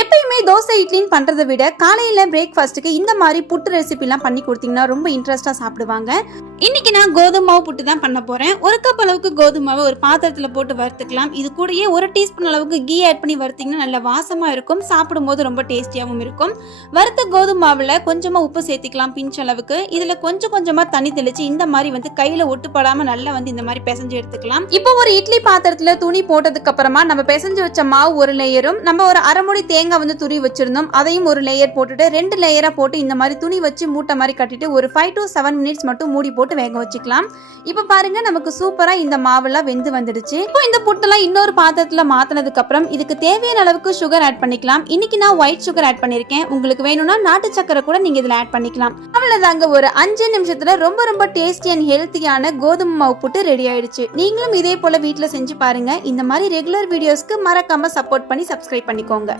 எப்பயுமே தோசை இட்லின்னு பண்றதை விட காலையில பிரேக்ஃபாஸ்ட்டுக்கு இந்த மாதிரி புட்டு ரெசிபிலாம் பண்ணி கொடுத்தீங்கன்னா ரொம்ப இன்ட்ரெஸ்டா சாப்பிடுவாங்க. இன்னைக்கு நான் கோதுமை மாவு புட்டு தான் பண்ண போறேன். ஒரு கப் அளவுக்கு கோதுமை மாவை ஒரு பாத்திரத்துல போட்டு வறுத்துக்கலாம். இது கூடயே ஒரு டீஸ்பூன் அளவுக்கு கீ ஆட் பண்ணி வறுத்தீங்கன்னா நல்ல வாசமா இருக்கும். சாப்பிடும்போது ரொம்ப டேஸ்டியாகவும் இருக்கும். வறுத்த கோதுமை மாவுல கொஞ்சமா உப்பு சேர்த்துக்கலாம் பிஞ்ச் அளவுக்கு. இதுல கொஞ்சம் கொஞ்சமா தண்ணி தெளிச்சு இந்த மாதிரி வந்து கையில ஒட்டுப்படாம நல்லா வந்து இந்த மாதிரி பிசைஞ்சு எடுத்துக்கலாம். இப்போ ஒரு இட்லி பாத்திரத்துல துணி போட்டதுக்கு அப்புறமா நம்ம பிசைஞ்சு வச்ச மாவு ஒரு லேயரும் நம்ம ஒரு அரைமுடி மூடி தேங்காய் வந்து துணி வச்சிருந்தோம். அதையும் ஒரு லேயர் போட்டுட்டு ரெண்டு லேயரா போட்டு இந்த மாதிரி துணி வச்சு மூட்டை மாதிரி கட்டிட்டு ஒரு ஃபைவ் டு செவன் மினிட்ஸ் மட்டும் மூடி போட்டு வேக வச்சுக்கலாம். இப்போ பாருங்க நமக்கு சூப்பரா இந்த மாவெல்லாம் வெந்து வந்துடுச்சு. இப்போ இந்த புட்டெல்லாம் இன்னொரு பாத்திரத்துல மாத்தினதுக்கு அப்புறம் இதுக்கு தேவையான அளவுக்கு சுகர் ஆட் பண்ணிக்கலாம். இன்னைக்கு நான் ஒயிட் சுகர் ஆட் பண்ணிருக்கேன். உங்களுக்கு வேணும்னா நாட்டு சக்கரை கூட நீங்க இதுல ஆட் பண்ணிக்கலாம். அவ்வளவுதாங்க ஒரு அஞ்சு நிமிஷத்துல ரொம்ப ரொம்ப டேஸ்டி அண்ட் ஹெல்த்தியான கோதுமை மாவு புட்டு ரெடி ஆயிடுச்சு. நீங்களும் இதே போல வீட்டில் செஞ்சு பாருங்க. இந்த மாதிரி ரெகுலர் வீடியோஸ்க்கு மறக்காம சப்போர்ட் பண்ணி சப்ஸ்கிரைப் பண்ணிக்கோங்க.